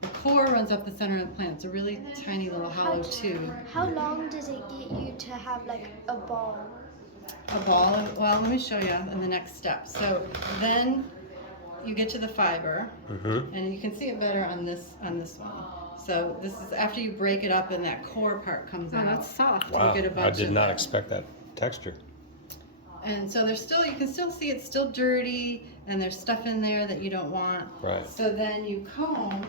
The core runs up the center of the plant. It's a really tiny little hollow tube. How long does it get you to have like a ball? A ball of, well, let me show you in the next step. So then you get to the fiber, and you can see it better on this one. So this is after you break it up and that core part comes out. That's soft. Wow, You get a bunch I did of not that. expect that texture. And so there's still, you can still see it's still dirty, and there's stuff in there that you don't want. Right. So then you comb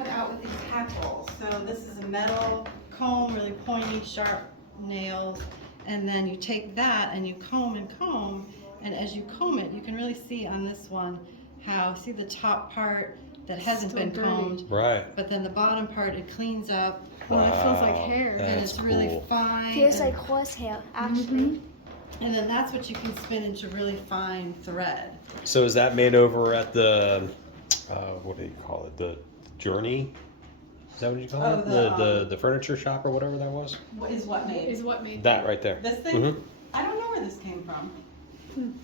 it out with these hackles. So this is a metal comb, really pointy, sharp nails, and then you take that and you comb, and as you comb it, you can really see on this one how, see the top part that hasn't been combed, Right. but then the bottom part it cleans up. Well, it feels like hair. And it's really fine. Feels and, like horsehair, actually. and then that's what you can spin into really fine thread. So is that made over at the, what do you call it? The Journey? Is that what you call Oh, it? The furniture shop or whatever that was? Is what made? Is what made That right there. This thing? I don't know where this came from.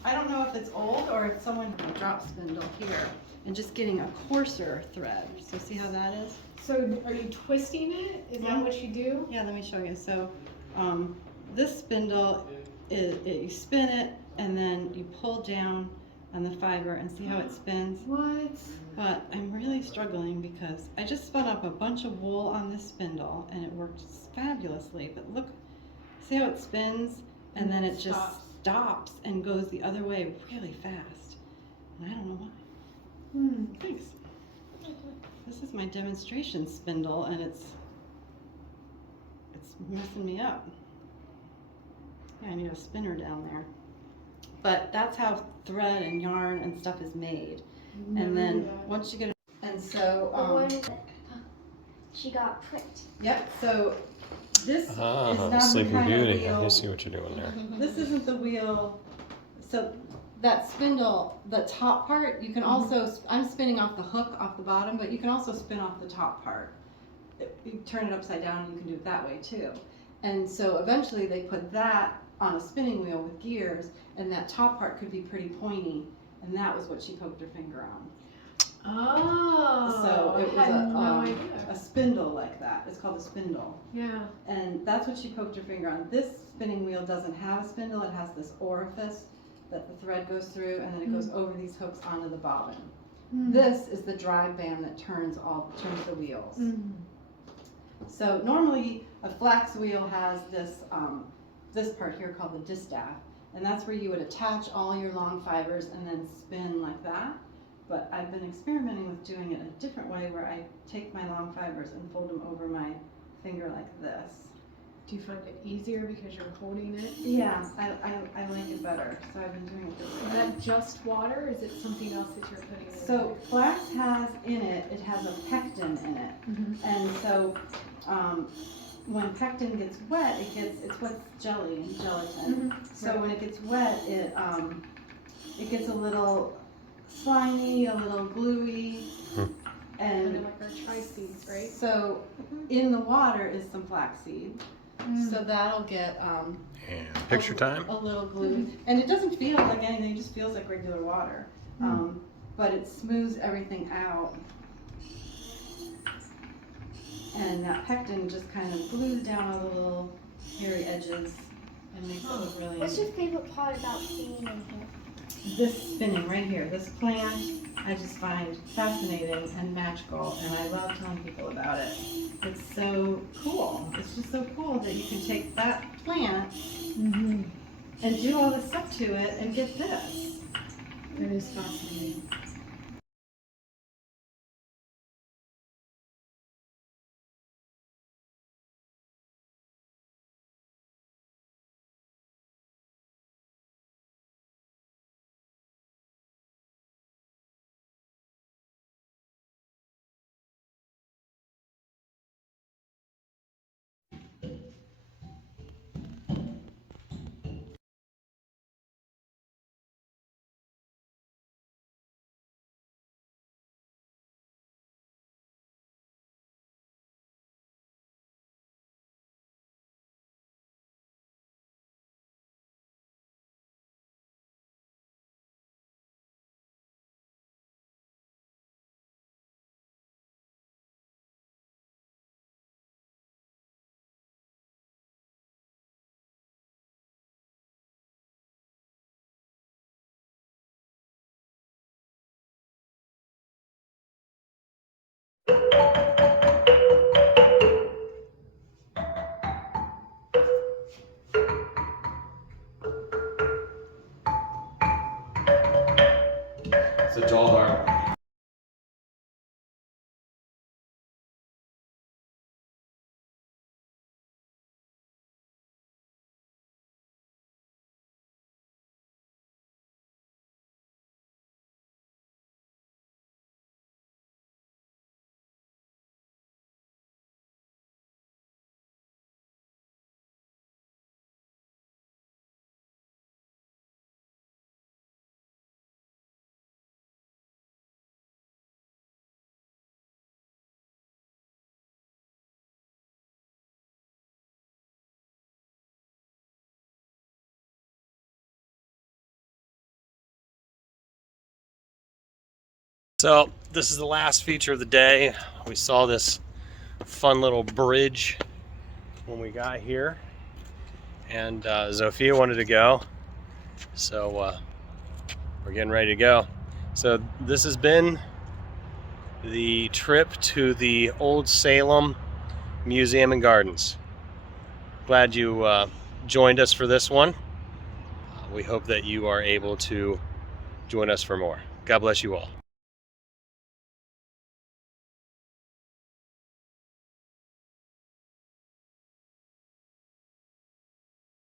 I don't know if it's old or if someone drop spindle here and just getting a coarser thread. So see how that is? So are you twisting it? Is that what you do? Yeah, let me show you. So this spindle, you spin it and then you pull down on the fiber and see how it spins. What? But I'm really struggling because I just spun up a bunch of wool on this spindle and it worked fabulously. But look, see how it spins and then it just stops and goes the other way really fast. And I don't know why. Thanks. This is my demonstration spindle and it's messing me up. Yeah, I need a spinner down there. But that's how thread and yarn and stuff is made. And then once you get it, and so She got pricked. yep. So this is not the Sleeping kind of Beauty. wheel. I see what you're doing there. This isn't the wheel. So that spindle, the top part, you can also. I'm spinning off the hook off the bottom, but you can also spin off the top part. You turn it upside down, and you can do it that way too. And so eventually they put that on a spinning wheel with gears, and that top part could be pretty pointy, and that was what she poked her finger on. Oh. So it I had no was idea. a spindle like that. It's called a spindle. Yeah. And that's what she poked her finger on. This spinning wheel doesn't have a spindle. It has this orifice that the thread goes through, and then it goes over these hooks onto the bobbin. This is the drive band that turns the wheels. So normally a flax wheel has this this part here called the distaff, and that's where you would attach all your long fibers and then spin like that. But I've been experimenting with doing it a different way, where I take my long fibers and fold them over my finger like this. Do you find it easier because you're holding it? Yeah, I like it better, so I've been doing it this Is way. that just water, or is it something else that you're putting in? So flax has in it, it has a pectin in it, and so when pectin gets wet, it's what's jelly and gelatin. So when it gets wet, it gets a little slimy, a little gluey, Kind and of like our tri-seeds, right? so in the water is some flaxseed. So that'll get And picture time. a little glue, and it doesn't feel like anything; it just feels like regular water. But it smooths everything out, and that pectin just kind of glues down all the little hairy edges and makes it look really What's neat. your favorite part about being in here? This spinning right here, this plant, I just find fascinating and magical, and I love telling people about it. It's so cool. It's just so cool that you can take that plant and do all this stuff to it and get this. It is fascinating. DSLR. So this is the last feature of the day. We saw this fun little bridge when we got here, and Zofia wanted to go, so we're getting ready to go. So this has been the trip to the old Salem Museum and Gardens. Glad you joined us for this one. We hope that you are able to join us for more. God bless you all.